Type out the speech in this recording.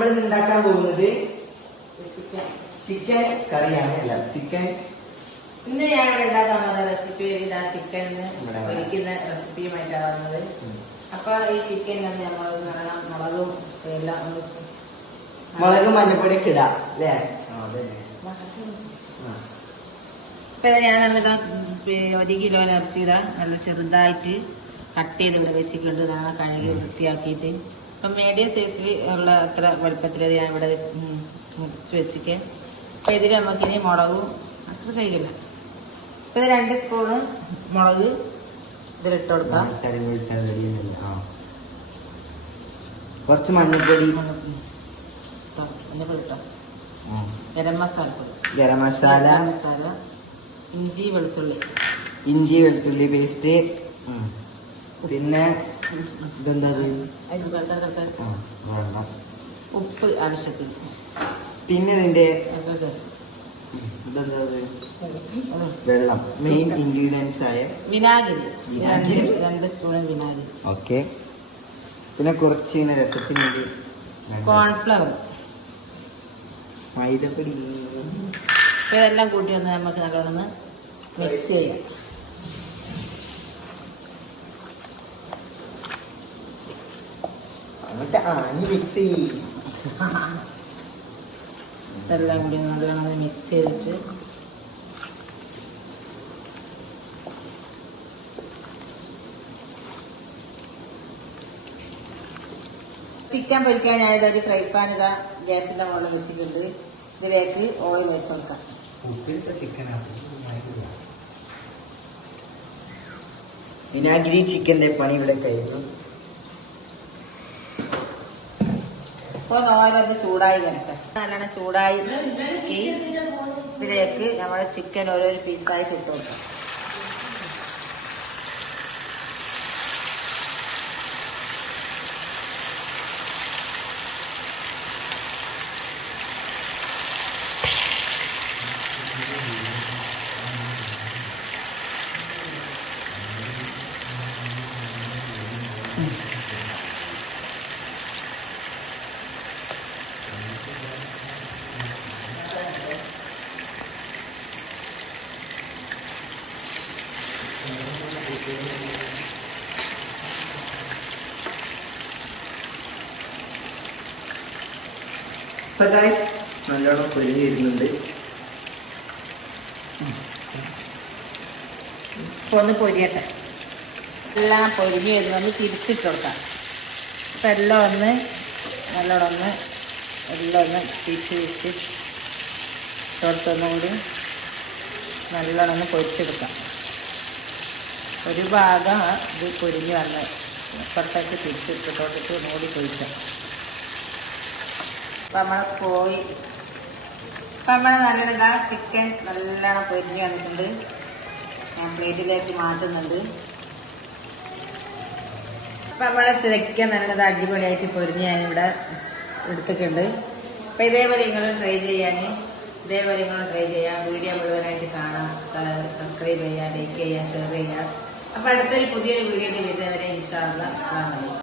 നമ്മൾ ഇന്ന് ഉണ്ടാക്കാൻ പോകുന്നത് ചിക്കൻ കറിയാണ്. അല്ല, ചിക്കൻ ഇന്ന് ഞാൻ ഇവിടെ ഉണ്ടാക്കാൻ പോകുന്ന റെസിപ്പി ഇതാ. ചിക്കൻ പൊരിക്കുന്ന റെസിപ്പിയുമായിട്ടാണ് വന്നത്. അപ്പൊ ഈ ചിക്കൻ നമ്മൾ മുളകും എല്ലാം മുളകും മഞ്ഞപ്പൊടിയൊക്കെ ഇടാം അല്ലേ? ഇപ്പൊ ഞാൻ നല്ലതാ 1 കിലോ ഇറച്ചി ഇതാ നല്ല ചെറുതായിട്ട് കട്ട് ചെയ്ത് ഇവിടെ വെച്ചിട്ടുണ്ട്. ഇതാണ് കഴുകി വൃത്തിയാക്കിയിട്ട്. അപ്പൊ മീഡിയം സൈസിൽ ഉള്ള അത്ര വലുപ്പത്തിൽ ഞാൻ ഇവിടെ മുറിച്ച് വെച്ചിട്ട്. അപ്പൊ ഇതിൽ നമുക്കിനി മുളകും അത്ര കഴിയില്ല. ഇപ്പൊ ഇത് 2 സ്പൂണ് മുളക് ഇതിലിട്ട് കൊടുക്കാം. കുറച്ച് മഞ്ഞപ്പൊടി, മഞ്ഞപ്പൊടി ഇട്ടോ. ഗരം മസാല, ഇഞ്ചി വെളുത്തുള്ളി പേസ്റ്റ്, പിന്നെ ഇതെന്താ ഉപ്പ് ആവശ്യത്തിന്, പിന്നെ ഇതിന്റെ ഇതെന്താ വെള്ളം, മെയിൻ ഇൻഗ്രീഡിയൻസ് ആയ വിനാഗിരി 2 സ്പൂൺ വിനാഗിരി. ഓക്കെ. പിന്നെ കുറച്ച് രസത്തിന് വേണ്ടി കോൺഫ്ലവർ, മൈദപ്പൊടി. ഇതെല്ലാം കൂട്ടി ഒന്ന് നമുക്ക് നല്ലോണം മിക്സ് ചെയ്യാം. മിക്സ് ചെയ്യും. ഇതെല്ലാം കൂടി നല്ലോണം മിക്സ് ചെയ്തിട്ട് ചിക്കൻ പൊരിക്കാൻ ഞാനിത് ഒരു ഫ്രൈ പാൻ ഇതാ ഗ്യാസിന്റെ മുകളിൽ വെച്ചിട്ടുണ്ട്. ഇതിലേക്ക് ഓയിൽ വെച്ച് കൊടുക്കാം. വിനാഗിരി ചിക്കന്റെ പണി ഇവിടെ കഴിഞ്ഞു. ഇപ്പോൾ ഓയിലൊന്ന് ചൂടായി വരട്ടെ. നല്ലോണം ചൂടായി ഇതിലേക്ക് നമ്മുടെ ചിക്കൻ ഓരോരോ പീസായിട്ട് ഇട്ട് കൊടുക്കാം. ഇപ്പൊ നല്ലോണം പൊരിഞ്ഞ് വരുന്നുണ്ട്. ഇപ്പൊ ഒന്ന് പൊരിയട്ടെ. എല്ലാം പൊരിഞ്ഞ് വരുന്നൊന്ന് തിരിച്ചിട്ട് കൊടുക്കാം. ഇപ്പൊ എല്ലാം ഒന്ന് തിരിച്ച് വെച്ച് കൊടുത്തൊന്നുകൂടി നല്ലോണം ഒന്ന് പൊരിച്ചെടുക്കാം. ഒരു ഭാഗം ഇത് പൊരിഞ്ഞ് വന്ന് ഇപ്പുറത്തേക്ക് തിരിച്ചിട്ടിട്ടോട്ടിട്ട് ഒന്നുകൂടി പൊരിക്കാം. അപ്പം നമ്മളെ നല്ലതാ ചിക്കൻ നല്ലോണം പൊരിഞ്ഞ് വന്നിട്ടുണ്ട്. ഞാൻ പ്ലേറ്റിലേക്ക് മാറ്റുന്നുണ്ട്. അപ്പം നമ്മളെ ചിക്കൻ നല്ലത് അടിപൊളിയായിട്ട് പൊരിഞ്ഞ് ഞാനിവിടെ എടുത്തിട്ടുണ്ട്. അപ്പം ഇതേപോലെ നിങ്ങൾ ട്രൈ ചെയ്യാം. വീഡിയോ മുഴുവനായിട്ട് കാണാം. സബ്സ്ക്രൈബ് ചെയ്യുക, ലൈക്ക് ചെയ്യുക, ഷെയർ ചെയ്യുക. അപ്പം അടുത്തൊരു പുതിയൊരു വീഡിയോ വരുന്നവരെ ഇൻഷാ അല്ലാഹ്. അസ്സലാമു അലൈക്കും.